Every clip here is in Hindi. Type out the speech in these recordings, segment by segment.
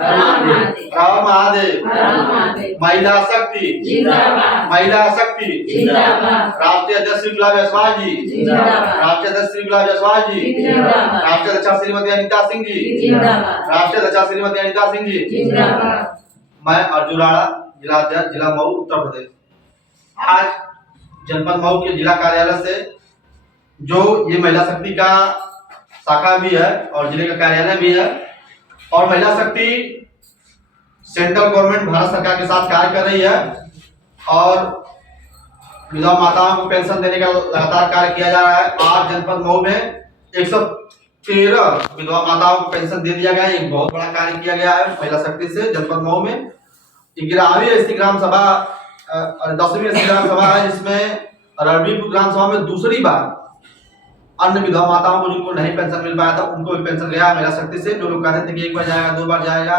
राम महादेव। महिला शक्ति जिंदाबाद। महिला शक्ति जिंदाबाद। राष्ट्रीय अध्यक्ष श्री गुलाब जायसवाल जी जिंदाबाद। राष्ट्रीय अध्यक्ष श्री गुलाब जायसवाल जी जिंदाबाद। राष्ट्रीय अध्यक्ष श्रीमती अनीता सिंह जी जिंदाबाद। राष्ट्रीय अध्यक्ष श्रीमती अनीता सिंह जी जिंदाबाद। मैं अर्जुन राणा, जिला अध्यक्ष, जिला मऊ, उत्तर प्रदेश। आज जनपद मऊ के जिला कार्यालय से जो ये महिला शक्ति का शाखा भी है और जिले का कार्यालय भी है, और महिला शक्ति सेंट्रल गवर्नमेंट भारत सरकार के साथ कार्य कर रही है और विधवा माताओं को पेंशन देने का लगातार कार्य किया जा रहा है। आज जनपद मऊ में 113 विधवा माताओं को पेंशन दे दिया गया है। एक बहुत बड़ा कार्य किया गया है महिला शक्ति से। जनपद मऊ में 11वीं ऐसी ग्राम सभा और 10वीं ऐसी ग्राम सभा है, जिसमें रणबीरपुर ग्राम सभा में दूसरी बार अन्य विधवा माताओं को जिनको नहीं पेंशन मिल पाया था उनको भी पेंशन गया महिला शक्ति से। जो लोग कह रहे थे कि एक बार जाएगा, 2 बार जाएगा,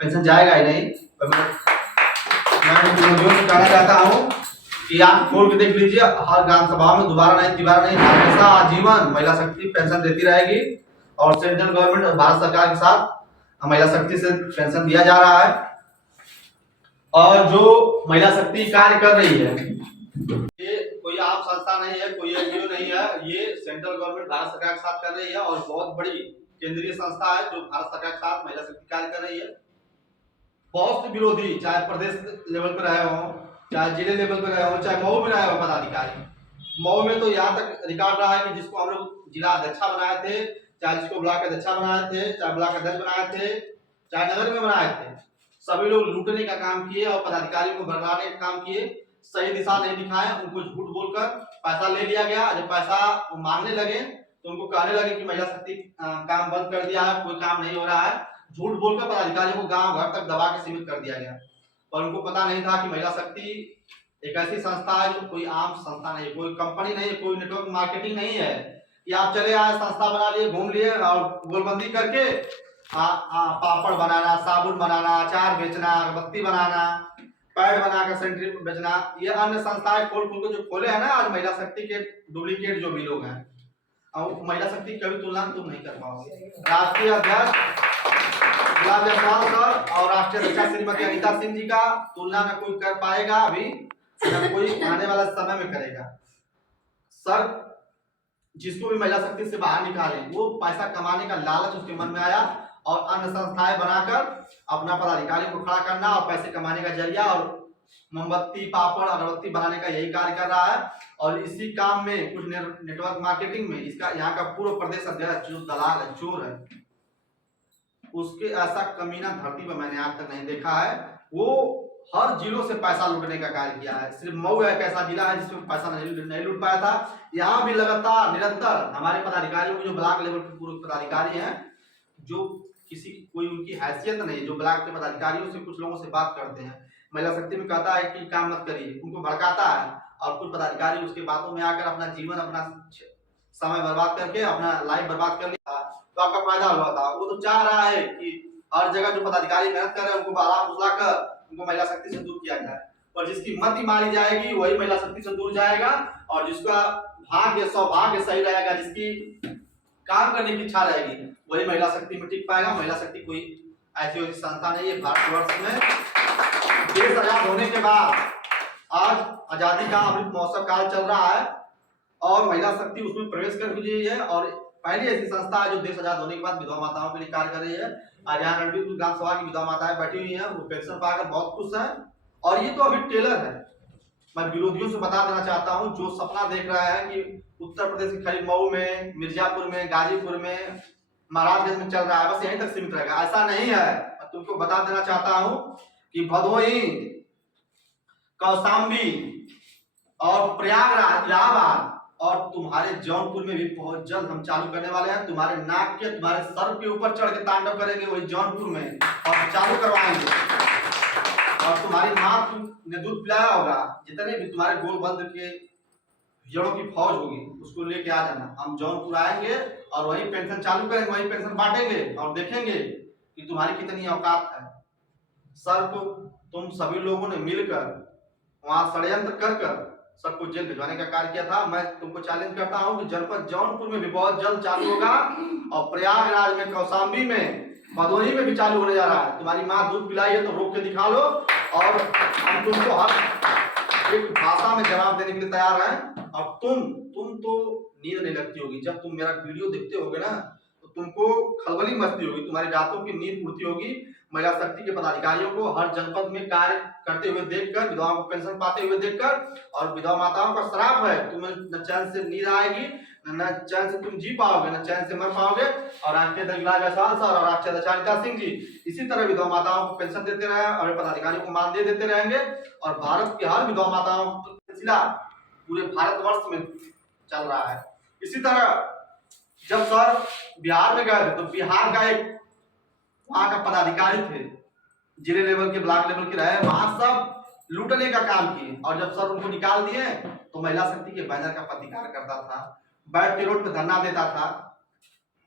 पेंशन जाएगा ही नहीं। मैं विरोधियों से कहना चाहता हूँ कि आप खोल के देख लीजिए, हर ग्राम सभा में दोबारा नहीं, तीबारा नहीं, हमेशा आजीवन महिला शक्ति पेंशन देती रहेगी और सेंट्रल गवर्नमेंट और भारत सरकार के साथ महिला शक्ति से पेंशन दिया जा रहा है। और जो महिला शक्ति कार्य कर रही है, ये कोई आम संस्था नहीं है, कोई एनजीओ नहीं है, ये सेंट्रल गवर्नमेंट भारत सरकार के साथ कर रही है और बहुत बड़ी केंद्रीय संस्था है जो भारत सरकार के साथ महिला शक्ति कार्य कर रही है। बहुत से विरोधी, चाहे प्रदेश लेवल पर रहे हो, चाहे जिले लेवल पर रहे हो, चाहे मऊ में रहे हो पदाधिकारी, मऊ में तो यहाँ तक रिकॉर्ड रहा है कि जिसको हम लोग जिला अध्यक्षा बनाए थे, चाहे जिसको ब्लॉक अध्यक्षा बनाए थे, चाहे ब्लॉक अध्यक्ष बनाए थे, चाहे नगर में बनाए थे, सभी लोग लूटने का काम किए और पदाधिकारियों को बरगलाने का काम किए। सही दिशा नहीं दिखाए, उनको झूठ बोलकर पैसा ले लिया गया। जब पैसा वो मांगने लगे तो उनको कहने लगे कि महिला शक्ति काम बंद कर दिया है, कोई काम नहीं हो रहा है। झूठ बोलकर पदाधिकारियों को गांव घर तक दबा के सीमित कर दिया गया और उनको पता नहीं था कि महिला शक्ति एक ऐसी संस्था है जो कोई आम संस्था नहीं है, कोई कंपनी नहीं है, कोई नेटवर्क मार्केटिंग नहीं है कि आप चले आए, संस्था बना लिए, घूम लिए और गोलबंदी करके पापड़ बनाना, साबुन बनाना, अचार बेचना, अगरबत्ती बनाना, पैड बनाकर सेंट्री बेचना। ये अन्य संस्थाएं खोल खोल के जो खोले हैं ना आज महिला शक्ति के डुप्लीकेट जो भी लोग हैं, और महिला शक्ति कभी तुलना तुम नहीं कर पाओगे। राष्ट्रीय अध्यक्ष गुलाब जायसवाल सर और राष्ट्रीय अध्यक्ष श्रीमती अनीता सिंह जी का तुलना न कोई कर पाएगा अभी, न कोई आने वाला समय में करेगा। सर जिसको भी महिला शक्ति से बाहर निकाले, वो पैसा कमाने का लालच उसके मन में आया और अन्य संस्थाएं बनाकर अपना पदाधिकारी को खड़ा करना और पैसे कमाने का जरिया और मोमबत्ती, पापड़, अगरबत्ती बनाने का यही कार्य कर रहा है। और इसी काम में कुछ नेटवर्क मार्केटिंग में इसका यहाँ का पूर्व प्रदेश अध्यक्ष जो दलाल है, चोर है, उसके ऐसा कमीना धरती पर मैंने आज तक नहीं देखा है। वो हर जिलों से पैसा लूटने का कार्य किया है। सिर्फ मऊ एक ऐसा जिला है जिसमें पैसा नहीं लूट पाया था। यहाँ भी लगातार निरंतर हमारे पदाधिकारियों को, जो ब्लॉक लेवल के पूर्व पदाधिकारी हैं, जो किसी कोई उनकी हैसियत नहीं, जो ब्लॉक के पदाधिकारियों से कुछ लोगों से बात करते हैं, महिला शक्ति में कहता है कि काम मत करिए, उनको भड़काता है और कुछ पदाधिकारी उसके बातों में आकर अपना जीवन, अपना समय बर्बाद करके, अपना लाइफ बर्बाद कर लिया तो आपका फायदा हुआ था। वो तो चाह रहा है कि हर जगह जो पदाधिकारी मेहनत कर रहे हैं उनको बाला फुसला कर उनको महिला शक्ति से दूर किया जाए, और जिसकी मति मारी जाएगी वही महिला शक्ति से दूर जाएगा, और जिसका भाग्य सौभाग्य सही रहेगा, जिसकी काम करने की इच्छा रहेगी, वही महिला शक्ति में टिक पाएगा। महिला शक्ति कोई ऐसी संस्था नहीं है। भारतवर्ष में देश आजाद होने के बाद आज आजादी का अमृत महोत्सव काल चल रहा है और महिला शक्ति उसमें प्रवेश कर हुई है और पहली ऐसी संस्था है जो देश आजाद होने के बाद विधवा माताओं के लिए कार्य कर रही है। आज यहाँ रणबीरपुर ग्राम सभा की विधवा माताएं बैठी हुई हैं, वो पेंशन पाकर बहुत खुश हैं। और ये तो अभी टेलर है। मैं विरोधियों से बता देना चाहता हूँ, जो सपना देख रहा है कि उत्तर प्रदेश की खाली मऊ में, मिर्जापुर में, गाजीपुर में, महाराजगंज में चल रहा है, बस यहीं तक सीमित रहेगा, ऐसा नहीं है। मैं तुमको बता देना चाहता हूँ कि भदोही, कौशाम्बी और प्रयागराज, इलाहाबाद और तुम्हारे जौनपुर में भी बहुत जल्द हम चालू करने वाले हैं। तुम्हारे नाक के, तुम्हारे सर के ऊपर चढ़ के तांडव करेंगे वही जौनपुर में और चालू करवाएंगे। और तुम्हारी माँ ने दूध पिलाया होगा, जितने भी तुम्हारे गोलबंद के जड़ों की फौज होगी उसको लेके आ जाना। हम जौनपुर आएंगे और वही पेंशन चालू करेंगे, वही पेंशन बांटेंगे और देखेंगे कि तुम्हारी कितनी औकात है। सर को तुम सभी लोगों ने मिलकर वहां षड्यंत्र कर सबको जेल भिजवाने का कार्य किया था। मैं तुमको चैलेंज करता हूं कि जनपद जौनपुर में भी बहुत जल्द चालू होगा और प्रयागराज में, कौशाम्बी में भदोही में भी चालू होने जा रहा है। तुम्हारी माँ दूध पिलाई है तो रोक के दिखा लो, और हम तुमको हर एक भाषा में जवाब देने के लिए तैयार हैं। और तुम तो नींद नहीं लगती होगी जब तुम मेरा वीडियो देखते होगे ना, तो तुमको खलबली मचती होगी, तुम्हारी रातों की नींद उड़ती होगी। महिला शक्ति के पदाधिकारियों को हर जनपद में कार्य करते हुए देखकर, विधवाओं को पेंशन पाते हुए देखकर, और विधवा माताओं का श्राप है, तुम्हें न चैन से नींद आएगी, न चैन से तुम जी पाओगे, न चैन से मर पाओगे। और राष्ट्रीय अध्यक्ष जायसवाल सर और राष्ट्रीय अध्यक्ष अनिता सिंह जी इसी तरह विधवा माताओं को पेंशन देते रहे और पदाधिकारियों को मानदेय देते रहेंगे। और भारत के हर विधवा माताओं का सिलसिला पूरे भारतवर्ष में चल रहा है। इसी तरह जब सर बिहार में गए थे तो बिहार का एक वहां का पदाधिकारी थे, जिले लेवल के, ब्लॉक लेवल के रहे, वहां सब लूटने का काम किए। और जब सर उनको निकाल दिए तो महिला शक्ति के बैनर का प्रतिकार करता था, बैठ के रोड पे धरना देता था।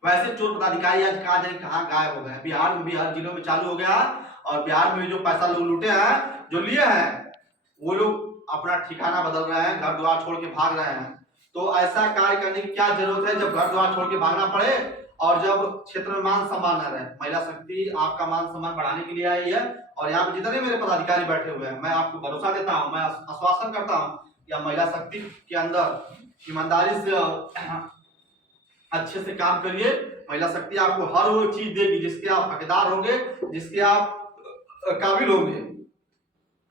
वैसे चोर पदाधिकारी आज कहाँ जाए कहाँ गायब हो गए। बिहार में भी हर जिलों में चालू हो गया। और बिहार में जो पैसा लोग लूटे हैं, जो लिए हैं, वो लोग अपना ठिकाना बदल रहे हैं, घर द्वार छोड़ के भाग रहे हैं। तो ऐसा कार्य करने की क्या जरूरत है जब घर द्वार छोड़ के भागना पड़े और जब क्षेत्र में मान सम्मान न रहे। महिला शक्ति आपका मान सम्मान बढ़ाने के लिए आई है। और यहाँ पे जितने मेरे पदाधिकारी बैठे हुए हैं, मैं आपको भरोसा देता हूँ, मैं आश्वासन करता हूँ कि महिला शक्ति के अंदर ईमानदारी से अच्छे से काम करिए। महिला शक्ति आपको हर वो चीज देगी जिसके आप हकदार होंगे, जिसके आप काबिल होंगे।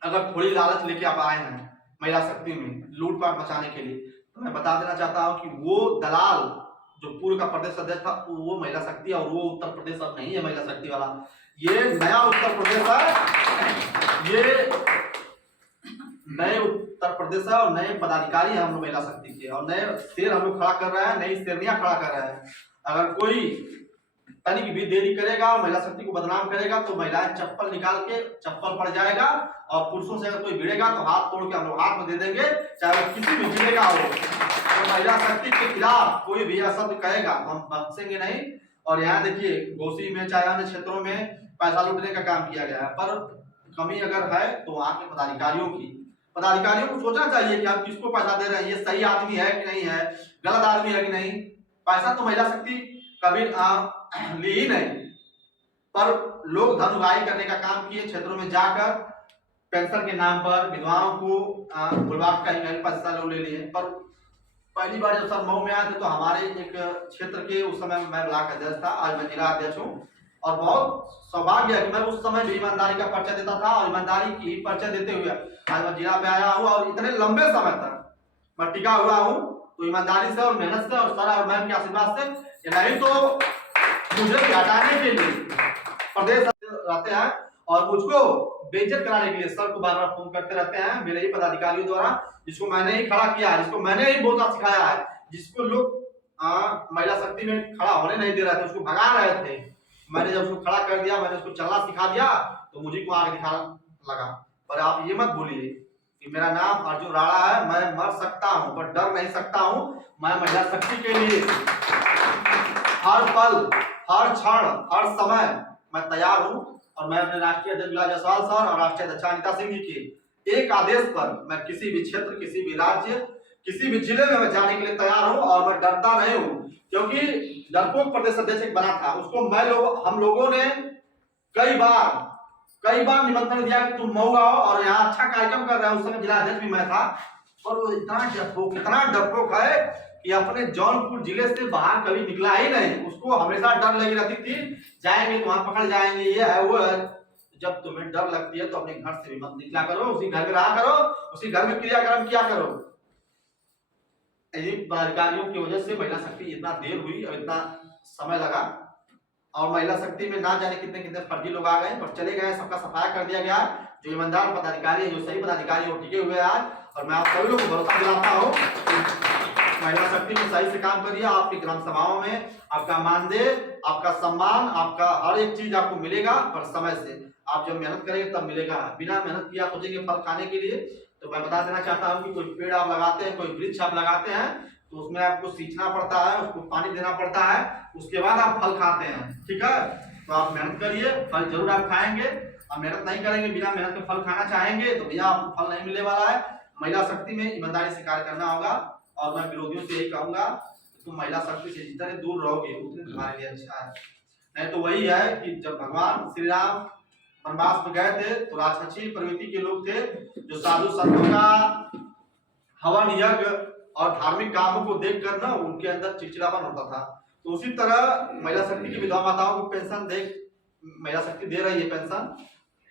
अगर थोड़ी लालच लेके आप आए हैं महिला शक्ति में लूटपाट मचाने के लिए, तो मैं बता देना चाहता हूं कि वो दलाल जो पूर्व का प्रदेश अध्यक्ष था वो महिला शक्ति, और वो उत्तर प्रदेश अब नहीं है महिला शक्ति वाला, ये नया उत्तर प्रदेश है। ये नए उत्तर प्रदेश है और नए पदाधिकारी हैं हम लोग महिला शक्ति के, और नए शेर हम लोग खड़ा कर रहे हैं, नई शेरनियां खड़ा कर रहे हैं। अगर कोई तनिक भी देरी करेगा और महिला शक्ति को बदनाम करेगा तो महिलाएं चप्पल निकाल के चप्पल पड़ जाएगा, और पुरुषों से अगर कोई भिड़ेगा तो हाथ तोड़ के हम लोग हाथ में दे देंगे, चाहे वो किसी भी जिले का हो। तो महिला शक्ति के खिलाफ कोई भी शब्द कहेगा तो हम बख्शेंगे नहीं। और यहाँ देखिए घोसी में, चाहे अन्य क्षेत्रों में पैसा लूटने का काम किया गया है, पर कमी अगर है तो वहाँ के पदाधिकारियों को सोचना चाहिए कि हम किसको पैसा दे रहे हैं, ये सही आदमी है कि नहीं है, गलत आदमी है कि नहीं। पैसा तो महिला शक्ति कभी ली ही नहीं, पर लोग धन उगाही करने का काम किए। क्षेत्रों में जाकर पेंशन के नाम पर विधवाओं को बुलवाकर का ईमेल पैसा लोग ले लिए। पर पहली बार जब सर मऊ में आए थे तो हमारे एक क्षेत्र के, उस समय मैं ब्लॉक अध्यक्ष था, आज मैं जिला अध्यक्ष हूँ, और बहुत सौभाग्य है कि मैं उस समय भी ईमानदारी का परिचय देता था, और ईमानदारी की परिचय देते हुए आज मैं जिला पे आया हूँ। और इतने लंबे समय तक मैं टिका हुआ हूँ तो ईमानदारी से और मेहनत से और सर और मैम के आशीर्वाद से। नहीं तो मुझे हटाने के लिए प्रदेश रहते हैं और मुझको बेइज्जत कराने के लिए सर को बार बार फोन करते रहते हैं मेरे ही पदाधिकारियों द्वारा, जिसको मैंने ही खड़ा किया है, जिसको मैंने ही बोलना सिखाया है, जिसको लोग महिला शक्ति में खड़ा होने नहीं दे रहे थे, उसको भगा रहे थे। मैंने जब उसको खड़ा कर दिया, मैंने उसको चलना सिखा दिया, तो मुझे को आगे दिखाना लगा। पर आप ये मत भूलिए कि मेरा नाम अर्जुन राणा है, मैं मर सकता हूँ पर डर नहीं सकता हूँ। मैं महिला शक्ति के लिए हर पल, हर क्षण, हर समय मैं तैयार हूँ। और मैं अपने राष्ट्रीय अध्यक्ष जायसवाल सर और राष्ट्रीय अध्यक्ष अनिता सिंह जी के एक आदेश पर मैं किसी भी क्षेत्र, किसी भी राज्य, किसी भी जिले में मैं जाने के लिए तैयार हूँ। और मैं डरता नहीं हूँ, क्योंकि डरपोक प्रदेश अध्यक्ष बना था, उसको हम लोगों ने कई बार निमंत्रण दिया कि तुम मऊ आओ और यहाँ अच्छा कार्यक्रम कर रहे हो। उस समय जिला अध्यक्ष भी मैं था, और वो इतना डरपोक है कि अपने जौनपुर जिले से बाहर कभी निकला ही नहीं। उसको हमेशा डर लगी रहती थी, जाएंगे तो वहां पकड़ जाएंगे, ये है वो है। जब तुम्हें डर लगती है तो अपने घर से भी मत निकला करो, उसी घर में रहा करो, उसी घर में क्रियाक्रम किया करो। पदाधिकारियों की वजह से महिला शक्ति इतना देर हुई और इतना समय लगा, और महिला शक्ति में ना जाने कितने फर्जी लोग आ गए, पर चले गए, सबका सफाया कर दिया गया। जो ईमानदार पदाधिकारी है, जो सही पदाधिकारी है, वो टिके हुए आज। और मैं आप सभी लोगों को भरोसा दिलाता हूँ महिला शक्ति में सही से काम करिए। आपकी ग्राम सभाओं में आपका मानदेय, आपका सम्मान, आपका हर एक चीज आपको मिलेगा, पर समय से। आप जब मेहनत करेंगे तब मिलेगा, बिना मेहनत किया सोचेंगे फल खाने के लिए। तो मैं बता देना चाहता हूँ कि कोई पेड़ आप लगाते हैं, कोई वृक्ष आप लगाते हैं, तो उसमें आपको सींचना पड़ता है, उसको पानी देना पड़ता है, उसके बाद आप फल खाते हैं। ठीक है, तो आप मेहनत करिए, फल जरूर आप खाएंगे। आप मेहनत नहीं करेंगे, बिना मेहनत के फल खाना चाहेंगे तो भैया आपको फल नहीं मिलने वाला है। महिला शक्ति में ईमानदारी से कार्य करना होगा। और मैं विरोधियों से यही कहूंगा, तुम महिला शक्ति से जितने दूर रहोगे उतने तुम्हारे लिए अच्छा है। नहीं तो वही है कि जब भगवान श्री राम वनवास में गए थे तो राक्षसी प्रवृत्ति के लोग थे जो साधु संतों का हवन यज्ञ और धार्मिक कामों को देखकर ना उनके अंदर चिड़चिड़ापन होता था। तो उसी तरह महिला शक्ति की विधवा माताओं को पेंशन महिला शक्ति दे रही है पेंशन,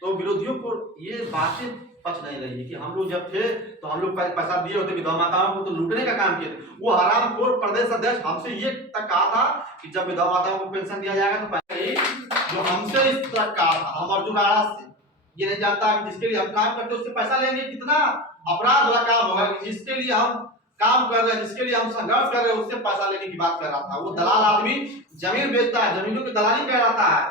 तो विरोधियों को ये बातें पच नहीं रही है कि हम लोग जब थे तो हम लोग पैसा दिए होते विधवा माताओं को तो लूटने का काम किए। वो हरामखोर प्रदेश अध्यक्ष हमसे ये तक कहा था कि जब विधवा माताओं को पेंशन दिया जाएगा तो पहले जो हमसे इस तरह कहा था, हम अर्जुन आड़ा से ये नहीं जानता कि जिसके लिए हम काम करते उससे पैसा लेंगे, कितना अपराध वाला काम होगा कि जिसके लिए हम काम कर रहे हैं, जिसके लिए हम संघर्ष कर रहे हैं उससे पैसा लेने की बात कर रहा था। वो दलाल आदमी जमीन बेचता है, जमीनों की दलाली कराता है,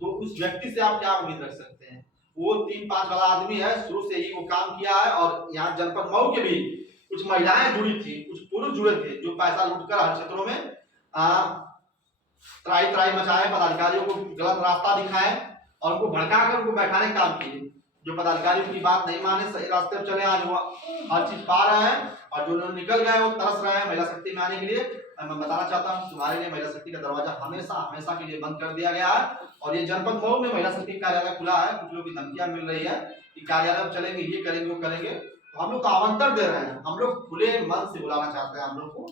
तो उस व्यक्ति से आप क्या उम्मीद रख सकते हैं। वो 3-5 वाला आदमी है, शुरू से ही वो काम किया है। और यहाँ जनपद मऊ के भी कुछ महिलाएं जुड़ी थी, कुछ पुरुष जुड़े थे जो पैसा लूटकर हर क्षेत्रों में त्राही त्राही मचाए, पदाधिकारियों को गलत रास्ता दिखाए और उनको भड़काकर उनको बैठाने का काम किए। जो पदाधिकारी उनकी बात नहीं माने, सही रास्ते पर चले, आज वो हर चीज पा रहे हैं और जो लोग निकल गए वो तरस रहे हैं महिला शक्ति में आने के लिए। मैं बताना चाहता हूँ तुम्हारे लिए महिला शक्ति का दरवाजा हमेशा हमेशा के लिए बंद कर दिया गया है। और ये जनपद मऊ में महिला शक्ति कार्यालय खुला है। कुछ लोग की धमकियां मिल रही है कि कार्यालय में चलेंगे, ये करेंगे, वो करेंगे, तो हम लोग तो आमंत्रण दे रहे हैं। हम लोग खुले मन से बुलाना चाहते हैं, हम लोग को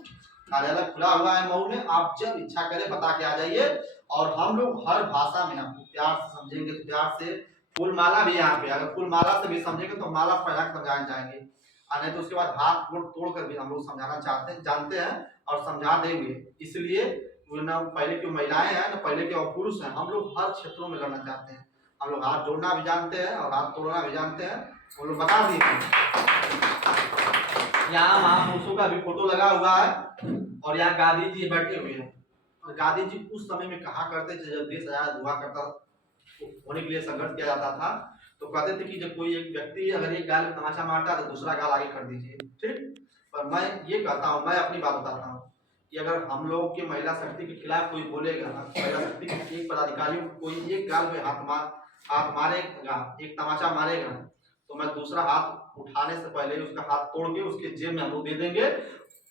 कार्यालय खुला हुआ है मऊ में, आप जब इच्छा करें बता के आ जाइए। और हम लोग हर भाषा में आपको प्यार से समझेंगे, तो प्यार से फूल माला भी यहाँ पे, अगर फूल माला से भी समझेंगे तो माला पहना के समझाने जाएंगे, नहीं तो उसके बाद हाथ तोड़ कर भी हम लोग समझाना चाहते हैं, जानते हैं और समझा देंगे। इसलिए ना पहले की महिलाएं हैं ना पहले के पुरुष हैं, हम लोग हर क्षेत्रों में लड़ना चाहते हैं। हम लोग हाथ जोड़ना भी जानते हैं और हाथ तोड़ना भी जानते हैं, वो लोग बता दिए। यहाँ महापुरुषों का भी फोटो लगा हुआ है और यहाँ गांधी जी बैठे हुए हैं। और गांधी जी उस समय में कहा करते थे जब देश आजाद हुआ करता होने के लिए संघर्ष किया जाता था, तो कहते थे कि जब कोई एक व्यक्ति अगर एक गाल में तमाचा मारता है तो दूसरा गाल आगे कर दीजिए, ठीक। पर मैं ये कहता हूँ, मैं अपनी बात बताता हूँ कि अगर हम लोग के महिला शक्ति के खिलाफ कोई बोलेगा, महिला शक्ति के एक पदाधिकारी को कोई एक गाल में हाथ मारेगा, एक तमाचा मारेगा, तो मैं दूसरा हाथ उठाने से पहले उसका हाथ तोड़ के उसके जेब में हम लोग दे देंगे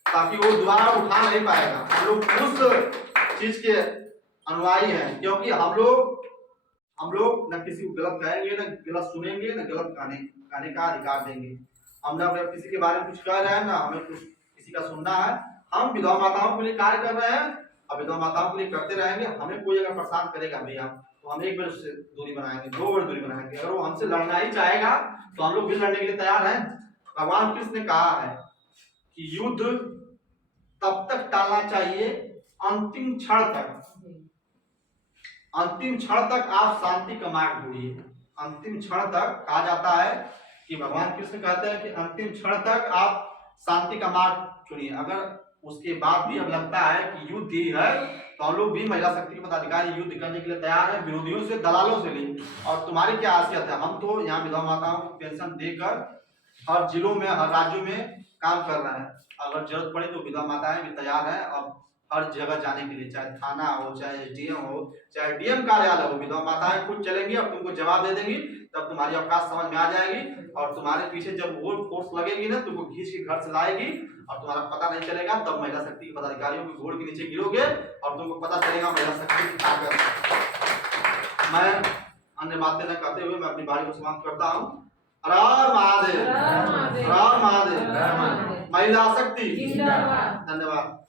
ताकि वो दोबारा उठा नहीं पाएगा। हम लोग उस चीज के अनुयायी हैं, क्योंकि हम लोग न किसी को गलत कहेंगे, न गलत सुनेंगे, न गलत कहने का अधिकार देंगे। हम अगर किसी के बारे में कुछ कह रहे हैं ना, हमें कुछ किसी का सुनना है, हम विधवा माताओं के लिए कार्य कर रहे हैं और विधवा माताओं के लिए करते रहेंगे। हमें कोई अगर परेशान करेगा भैया तो हम एक बार उससे दूरी बनाएंगे, 2 बार दूरी बनाएंगे। अगर वो हमसे लड़ना ही चाहेगा तो हम लोग भी लड़ने के लिए तैयार हैं। भगवान कृष्ण ने कहा है कि युद्ध तब तक टालना चाहिए अंतिम क्षण तक, अंतिम क्षण तक आप शांति का मार्ग ढूंढिए। अंतिम क्षण तक कहा जाता है कि भगवान कृष्ण कहते हैं कि अंतिम क्षण तक आप शांति का मार्ग चुनिए। अगर उसके बाद भी अब लगता है कि युद्ध ही है तो हम लोग भी महिला शक्ति के पदाधिकारी युद्ध करने के लिए तैयार है, विरोधियों से, दलालों से नहीं। और तुम्हारी क्या हैसियत है? हम तो यहाँ विधवा माताओं को पेंशन देकर हर जिलों में, हर राज्यों में काम कर रहे हैं। अगर जरूरत पड़े तो विधवा माताएं भी तैयार है और हर जगह जाने के लिए, चाहे थाना हो, चाहे एसडीएम हो, चाहे डीएम कार्यालय हो, विधवा माताएं खुद चलेंगी और तुमको जवाब दे देंगी। तब तुम्हारी औकात समझ में आ जाएगी और तुम्हारे पीछे जब वो फोर्स लगेगी ना, तुमको खींच के घर से लाएगी और तुम्हारा पता नहीं चलेगा। तब महिला शक्ति के पदाधिकारियों के घोड़ के नीचे गिरोगे और तुमको पता चलेगा महिला शक्ति की ताकत। मैं अन्य बातें न कहते हुए मैं अपनी बारी को समाप्त करता हूँ। हर हर महादेव, हर हर महादेव, महिला शक्ति। धन्यवाद।